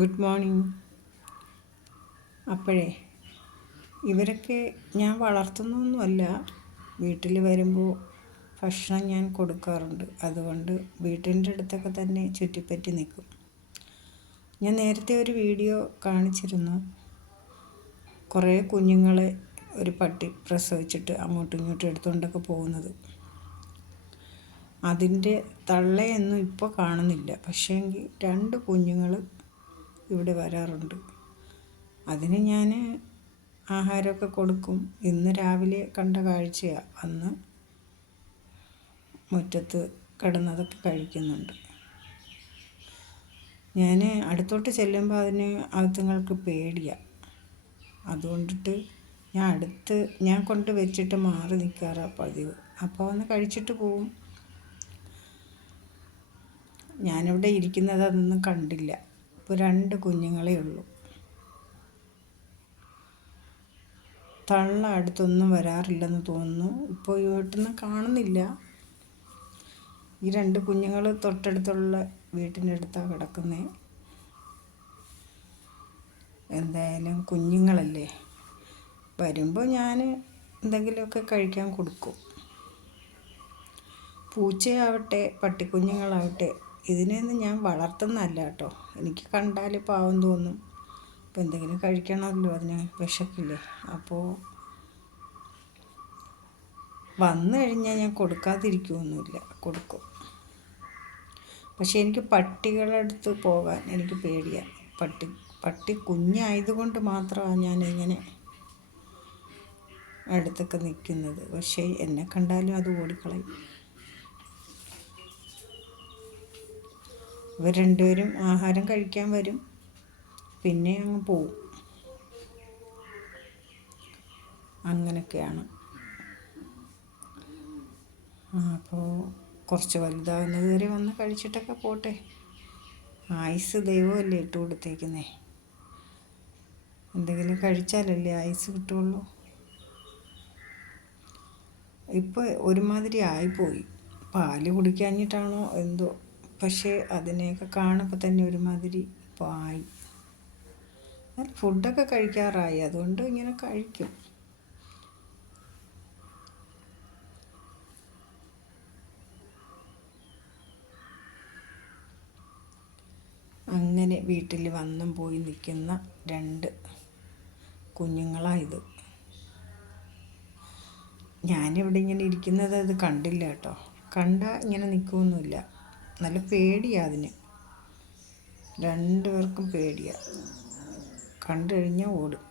Good morning. അപ്പോഴേ ഇവരൊക്കെ ഞാൻ വളർത്തുന്നൊന്നുമല്ല, വീട്ടിൽ വരുമ്പോൾ ഭക്ഷണം ഞാൻ കൊടുക്കാറുണ്ട്. അതുകൊണ്ട് വീട്ടിൻ്റെ അടുത്തൊക്കെ തന്നെ ചുറ്റിപ്പറ്റി നിൽക്കും. ഞാൻ നേരത്തെ ഒരു വീഡിയോ കാണിച്ചിരുന്നു. കുറേ കുഞ്ഞുങ്ങളെ ഒരു പട്ടി പ്രസവിച്ചിട്ട് അങ്ങോട്ടും ഇങ്ങോട്ടും എടുത്തുകൊണ്ടൊക്കെ പോകുന്നത്. അതിൻ്റെ തള്ളയൊന്നും ഇപ്പോൾ കാണുന്നില്ല, പക്ഷേങ്കിൽ 2 കുഞ്ഞുങ്ങൾ ഇവിടെ വരാറുണ്ട്. അതിന് ഞാൻ ആഹാരമൊക്കെ കൊടുക്കും. ഇന്ന് രാവിലെ കണ്ട കാഴ്ചയാണ്. അന്ന് മുറ്റത്ത് കിടന്നതൊക്കെ കഴിക്കുന്നുണ്ട്. ഞാൻ അടുത്തോട്ട് ചെല്ലുമ്പോൾ അതിന് അതുങ്ങൾക്ക് പേടിയാണ്. അതുകൊണ്ടിട്ട് ഞാൻ കൊണ്ട് വെച്ചിട്ട് മാറി നിൽക്കാറാണ് പതിവ്. അപ്പോൾ വന്ന് കഴിച്ചിട്ട് പോവും. ഞാനിവിടെ ഇരിക്കുന്നത് അതൊന്നും കണ്ടില്ല. ഇപ്പോൾ 2 കുഞ്ഞുങ്ങളേ ഉള്ളൂ. തള്ള അടുത്തൊന്നും വരാറില്ലെന്ന് തോന്നുന്നു. ഇപ്പോൾ വീട്ടിൽ കാണുന്നില്ല. ഈ 2 കുഞ്ഞുങ്ങൾ തൊട്ടടുത്തുള്ള വീട്ടിൻ്റെ അടുത്താണ് കിടക്കുന്നത്. എന്തായാലും കുഞ്ഞുങ്ങളല്ലേ, വരുമ്പോൾ ഞാൻ എന്തെങ്കിലുമൊക്കെ കഴിക്കാൻ കൊടുക്കും. പൂച്ചയാവട്ടെ പട്ടിക്കുഞ്ഞുങ്ങളാവട്ടെ, ഇതിനെയൊന്നും ഞാൻ വളർത്തുന്നതല്ല കേട്ടോ. എനിക്ക് കണ്ടാൽ പാവം തോന്നും. അപ്പോൾ എന്തെങ്കിലും കഴിക്കണമല്ലോ, അതിന് വിശക്കില്ലേ. അപ്പോൾ വന്നു കഴിഞ്ഞാൽ ഞാൻ കൊടുക്കാതിരിക്കുകയൊന്നുമില്ല, കൊടുക്കും. പക്ഷേ എനിക്ക് പട്ടികളുടെ അടുത്ത് പോകാൻ എനിക്ക് പേടിയാണ്. പട്ടി കുഞ്ഞായതുകൊണ്ട് മാത്രമാണ് ഞാനിങ്ങനെ അടുത്തൊക്കെ നിൽക്കുന്നത്. പക്ഷേ എന്നെ കണ്ടാലും അത് ഓടിക്കളയും. ഇവർ 2 പേരും ആഹാരം കഴിക്കാൻ വരും, പിന്നെ അങ്ങ് പോവും. അങ്ങനെയൊക്കെയാണ്. അപ്പോൾ കുറച്ച് വലുതാകുന്നത് വരെ വന്ന് കഴിച്ചിട്ടൊക്കെ പോട്ടെ. ആയുസ് ദൈവമല്ലേ ഇട്ട് കൊടുത്തേക്കുന്നേ. എന്തെങ്കിലും കഴിച്ചാലല്ലേ ആയുസ് കിട്ടുള്ളൂ. ഇപ്പോൾ ഒരുമാതിരി ആയിപ്പോയി. പാല് കുടിക്കാഞ്ഞിട്ടാണോ എന്തോ, പക്ഷേ അതിനെയൊക്കെ കാണുമ്പോൾ തന്നെ ഒരുമാതിരി ഇപ്പോൾ ആയി. ഫുഡൊക്കെ കഴിക്കാറായി, അതുകൊണ്ട് ഇങ്ങനെ കഴിക്കും. അങ്ങനെ വീട്ടിൽ വന്നും പോയി നിൽക്കുന്ന 2 കുഞ്ഞുങ്ങളായത്. ഞാനിവിടെ ഇങ്ങനെ ഇരിക്കുന്നത് അത് കണ്ടില്ല കേട്ടോ. കണ്ടാൽ ഇങ്ങനെ നിൽക്കുകയൊന്നുമില്ല. നല്ല പേടിയാണ് അതിന്. 2 പേർക്കും പേടിയാണ്. കണ്ടു കഴിഞ്ഞാൽ ഓടും.